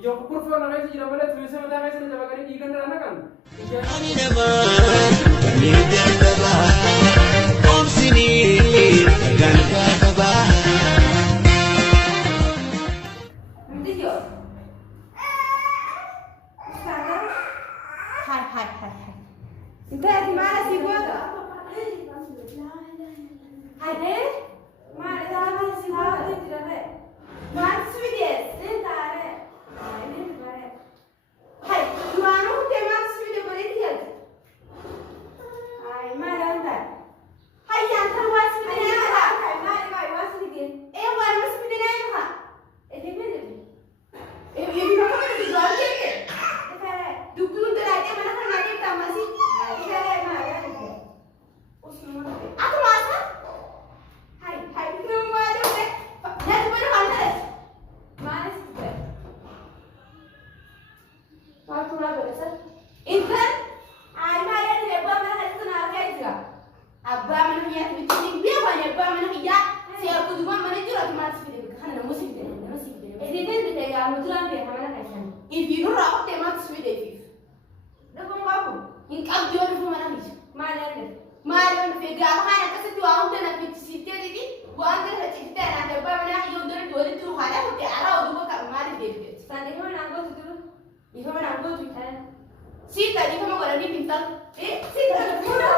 Ijoo kurfoo na kai jira malee tuulisee mataa kai sana jabakanii dhiigan dara nakan. Ani namaa ni jalqaba oomsini ganga qaba. Ndiyo. Hai. Inta mana sih gua? Hai deh. Mana sih gua? Tidak deh. Mana sih dia? Tidak deh. Ini mana? Hai, mana udah mana sih dia boleh dia? Hai, mana anda? Hai, yang terluas sih dia mana? Hai, mana luas sih dia? Mana sih dia mana? Ini mana? Ini mana di luar dia? Dukun terlajak mana kan ada tambah sih? Ini mana ya? Aku masak. Hai, rumah ada deh. Lihat mana mana? Mana sih dia? Waktu apa besar? Intan? Mana dia? Abah mana hari itu nak kerja? Abah mana punya tujuan? Dia banyak abah mana kerja? Siapa tu cuma mana jual cuma sih dia. Kan ada musik dia. Ini dia yang mutulan dia mana kerja? If you know apa tema tu sih dia. Dapat apa? Ini kau jual tu mana kerja? Mana dia? Mana dia? Apa kan? Kasih tu awak tu nak pergi siapa lagi? Bukan dia cerita nak abah mana kerja udah dua hari tu hari tu tiara udah kau mana dia? Tadi mana angkut tu? Ini mana angkut tu? Si tadi kamu kalau ni pintar, si tadi pura.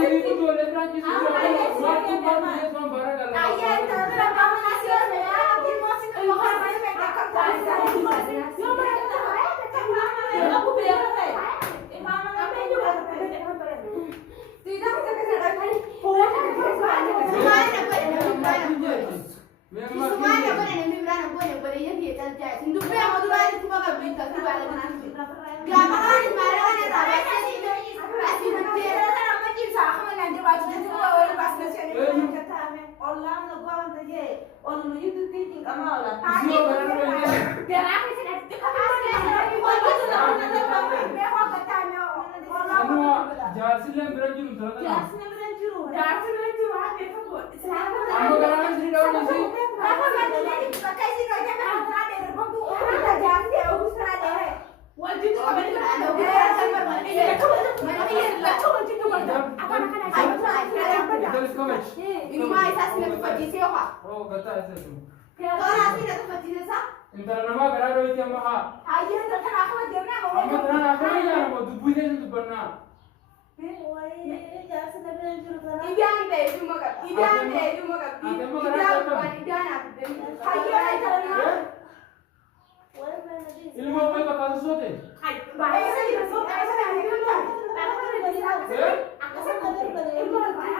ini pun dua lepas lagi sih. Waktu baru dia tuan barang kalau. Ayah, tapi apa menasihat ya? Bikin masih kalau orang main spektakel aku bilang apa ya? Mama ngapain juga? Tidak bisa kesana kali. Semuanya boleh nanti berana boleh yang dia terjadi. Hindu pun yang mau dua itu bakal berita tu ada nanti. Dia makan marah ni tak baik sih. Asyik dia orang macam saham nanti baca tu orang pas nasi ni kata ame. Allah nak buat macam je. Orang ni tu thinking kamal lah. Dia barang boleh. Dia nak sih nak tu asal orang tu nak apa? Mereka kata ame. Semua jarsilan beranjur tu. Jarsilan beranjur. Jarsilan beranjur. Apa tu? Kamu kadang sini dah orang sini. Apa macam ni? Pakai sini aja kan ada berbau. Ada jarsi, urus ada. Wajib tu apa ni? Ada. Mana ni? Betul betul betul. Apa nak ada? Terus komen. Ini mah isas ni tu pergi siapa? Oh kata itu. Kalau nanti tu pergi siapa? Intara nama berada di tiang maha. Ayah tu kan aku dia nak mau. Kamu terang apa ya? Mau dubu dia itu benar. Ibian deh cuma kan. Ibian deh cuma kan. Ibian bukan ibian apa? Ayah ayah terang. Ilmu apa yang kau tahu sote? Bahaya sih masuk. Bahaya sih hari itu kan.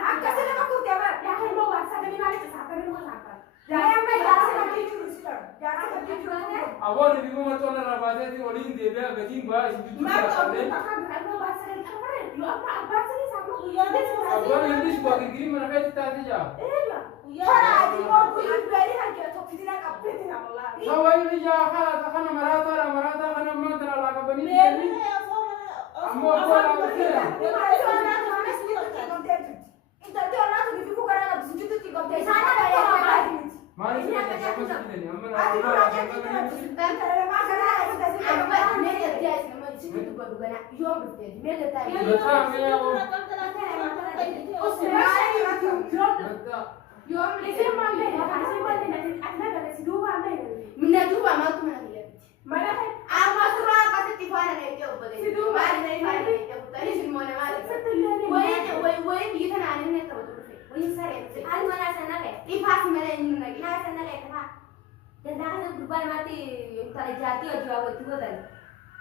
Angkat sana aku tiap. Ya kan bawa sana ni mari kesana ni bukan apa. Jangan main jangan lagi terus ter. Jangan lagi terus ni. Awal ni bimu macam orang rapat itu orang ini dia gajing bah itu tu tak ada. Awal ini sebuah kiri mana kaya kita ada je. Awal ini jaga takkan marata kan mantra laga bani. Ambo apa lagi? Mana sih kita siapa sih ni? Ambo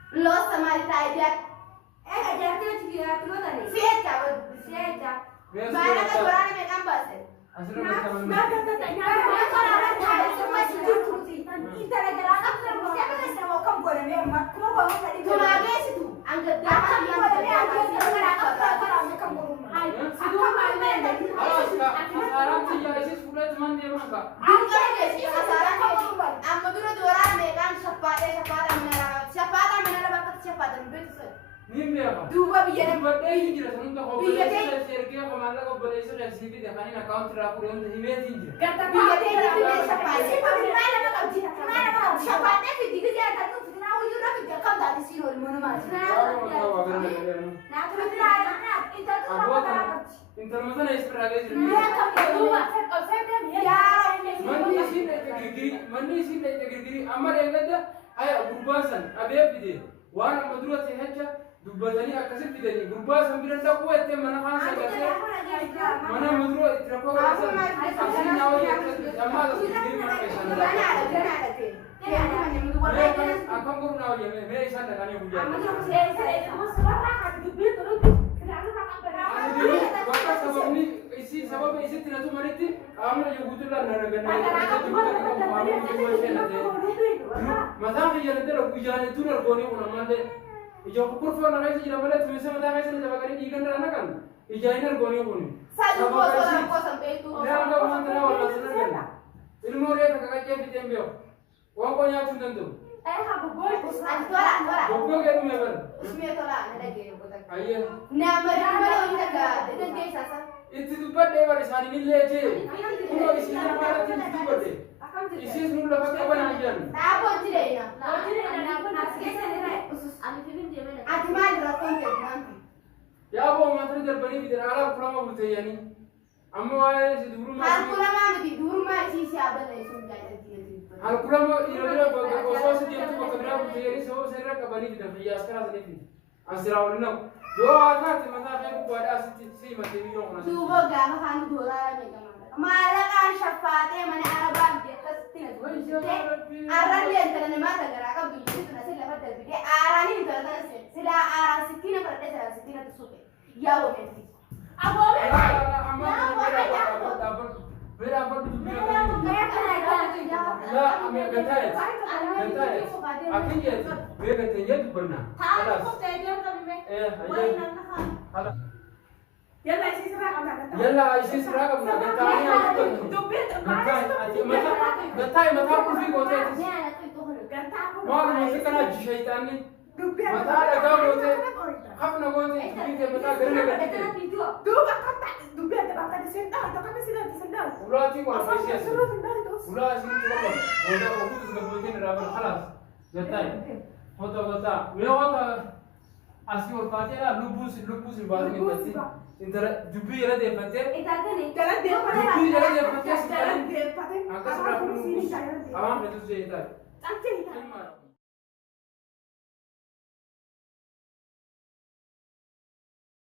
Los sama tajak. Jati juga tu tadi. Siapa? Mana kan orang ni macam apa sih? Nah, kata tanya orang Thai semua situ. Kita lagi orang terus siapa yang sama kamu boleh ni? Kamu bawa tadi. Cuma apa sih tu? Angkat dia. Kamu boleh ni angkat orang kamu rumah. Situ mana ni? Sekarang sih ya isi sekolah cuma dia mangga. Angkat dia sih sekarang kamu rumah. Amma dulu dua orang ni kan siapa menara bakat siapa betul. Ni apa? Dua biar. Dua day ini jelas untuk kau beli share kia kau malah kau beli itu resipi dah kan ini account terakhir yang dah email ini. Kata biar dia siapa? Siapa mana nak kau cina? Mana kau? Siapa ni video dia kata tu cina aku juga video kau dah di sini orang mana macam. Nah, tu betul ada nak. Itu tu apa? Intermezzo na ispraga Ya, kamu dua. Ya, mandi sih deh giri amar yang ada ayah gurbasan abis itu warna madura sehatnya dubbasani akasih tidak ni gurbasan bilang tak kuat ya mana kan saya mana madura terapa kan asli nyawa ya amma ada giri mana kesana akan guru nawa ya me sana kan yang hujan Bapak sebab ni isi sebab isi tidak tu mana ti, kami nak jual tu lah nara gana. Macam ni jadi terlalu hujan itu nak kau ni pun amal deh. Ijau kurfa nak kasi jadi mana tu mesti mana kasi ni sebab kali ikan rana kan. Ijau ni nak kau ni pun. Satu kos sampai itu. Dia angkat mana tu awal langsung kan. Ilmu dia tak kaya kita ambil. Wang kau yang cundan tu. Bukul ke tu member. Usmir tolak ada ke bukan. Ayah. Nama dia mana orang jaga. Dengan dia sasa. Itu tu pada dewa di sana ni leje. Kau isi nama ada tu tu pada. Isi semua lepas apa najian. Apa tidak ina? Tidak ina. Apa nak sekali ni? Usus. Ani film dia mana? Ati mana rakam dia nanti. Yaabo materi terbani di dalam pulau mau betul ya ni. Amma ayah si dulu Hal pulau mana di dulu mana si siapa ni sudah jadi. Hal pulau mau ira bagai kosong dia tu bagai berapa betul ya ni semua saya rakam bani di dalam ya sekarang ni. Asal awalnya Yo asat mata aku buat asit si mati video kono. Dubo gama kan dolar me gama. Malakan syafate mana Arabam dia kastina. Aran dia antara mata garaka bisu na sila pada bide arani antara sila aran sikina pada sila sikina tusuke. Ya wo meti. Abo me. मेरा पर कुछ भी नहीं ला हमें कहता है आखिर ये वे कहते हैं ये तो बनना يلا ايش راغب ما قطعني قطعي متى كل في قوتي ما مش كان شيطاني متى رجع قوتي خفنا قوتي في متى غير ولاتي ولا بيسيا ولاتي ولا وقت قبلتين رابر خلاص قطعي هوتا ويا هوتا asli orpati la lupus bazi ni pasti intera dubi era de pater Itatane. dubi era de pater angkas rafu awam betul je itar